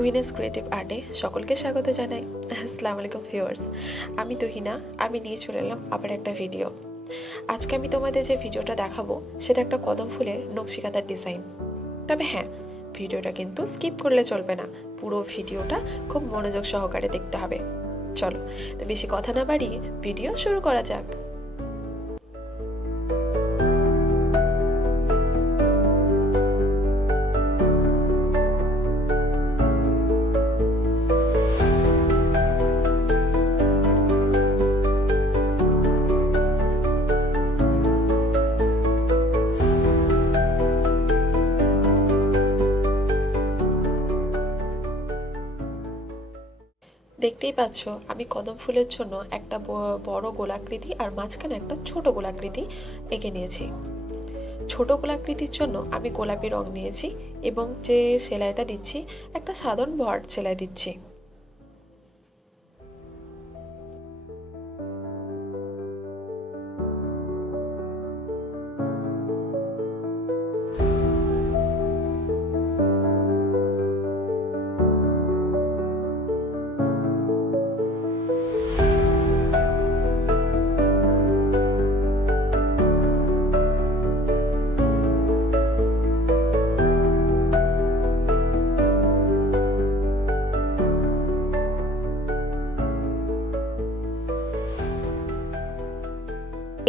তুহিনাস creative আর্টে সকলকে স্বাগত জানাই। আসসালামু আলাইকুম ভিউয়ার্স, আমি তুহিনা। আমি নিয়ে চলে এলাম আবার একটা ভিডিও। আজকে আমি তোমাদের যে ভিডিওটা দেখাবো সেটা একটা কদম ফুলের নকশিকাতার ডিজাইন। তবে হ্যাঁ, ভিডিওটা কিন্তু স্কিপ করলে চলবে না, পুরো ভিডিওটা খুব মনোযোগ সহকারে দেখতে হবে। চলো তো বেশি কথা না বাড়িয়ে ভিডিও শুরু করা যাক। দেখতেই পাচ্ছ, আমি কদম ফুলের জন্য একটা বড় গোলাকৃতি আর মাঝখানে একটা ছোট গোলাকৃতি এঁকে নিয়েছি। ছোট গোলাকৃতির জন্য আমি গোলাপি রং নিয়েছি এবং যে সেলাইটা দিচ্ছি একটা সাধারণ ভরাট সেলাই দিচ্ছি।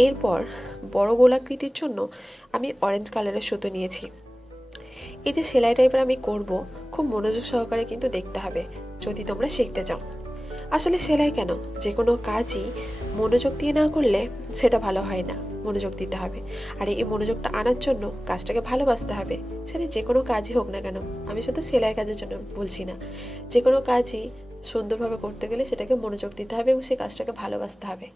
এরপর বড় গোলাকৃতির জন্য আমি অরেঞ্জ কালারের সুতো নিয়েছি। এই যে সেলাইটা এবার আমি করব, খুব মনোযোগ সহকারে কিন্তু দেখতে হবে যদি তোমরা শিখতে চাও। আসলে সেলাই কেন, যে কোনো কাজই মনোযোগ দিয়ে না করলে সেটা ভালো হয় না, মনোযোগ দিতে হবে। আর এই মনোযোগটা আনার জন্য কাজটাকে ভালোবাসতে হবে। সেটা যে কোনো কাজই হোক না কেন, আমি শুধু সেলাই কাজের জন্য বলছি না, যে কোনো কাজই সুন্দরভাবে করতে গেলে সেটাকে মনোযোগ দিতে হবে এবং সেই কাজটাকে ভালোবাসতে হবে।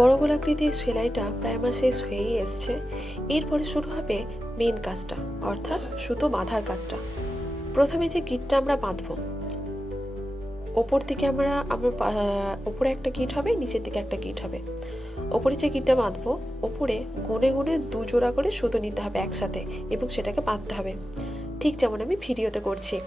বড় গোলাকৃতির সেলাইটা প্রায় আমার শেষ হয়েই এসছে। এরপরে শুরু হবে মেন কাজটা, অর্থাৎ সুতো বাঁধার কাজটা। প্রথমে যে গিঁটটা আমরা বাঁধবো, ওপর থেকে আমরা ওপরে একটা গিঁট হবে, নিচের দিকে একটা গিঁট হবে। ওপরে যে গিঁটটা বাঁধবো, ওপরে গুনে গুনে 2 জোড়া করে সুতো নিতে হবে একসাথে এবং সেটাকে বাঁধতে হবে, ঠিক যেমন আমি ভিডিওতে করছি।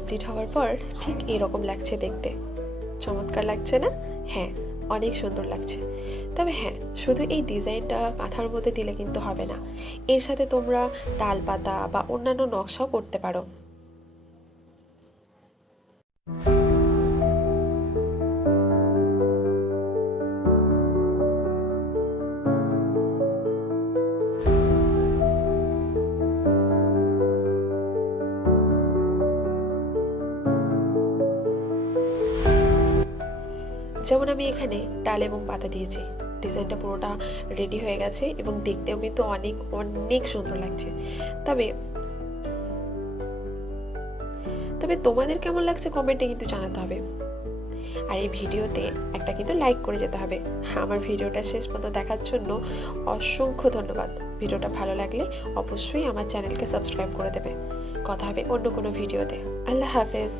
কমপ্লিট হওয়ার পর ঠিক এরকম লাগছে দেখতে। চমৎকার লাগছে না? হ্যাঁ, অনেক সুন্দর লাগছে। তবে হ্যাঁ, শুধু এই ডিজাইনটা কাঁথার মধ্যে দিলে কিন্তু হবে না, এর সাথে তোমরা তাল পাতা বা অন্যান্য নকশাও করতে পারো। যেমন আমি এখানে ডাল এবং পাতা দিয়েছি, ডিজাইনটা পুরোটা রেডি হয়ে গেছে এবং দেখতেও কিন্তু অনেক অনেক সুন্দর লাগছে। তবে তবে তোমাদের কেমন লাগছে কমেন্টে কিন্তু জানাতে হবে। আর এই ভিডিওতে একটা কিন্তু লাইক করে যেতে হবে। আমার ভিডিওটা শেষ পর্যন্ত দেখার জন্য অসংখ্য ধন্যবাদ। ভিডিওটা ভালো লাগলে অবশ্যই আমার চ্যানেলকে সাবস্ক্রাইব করে দেবে। কথা হবে অন্য কোনো ভিডিওতে। আল্লাহ হাফেজ।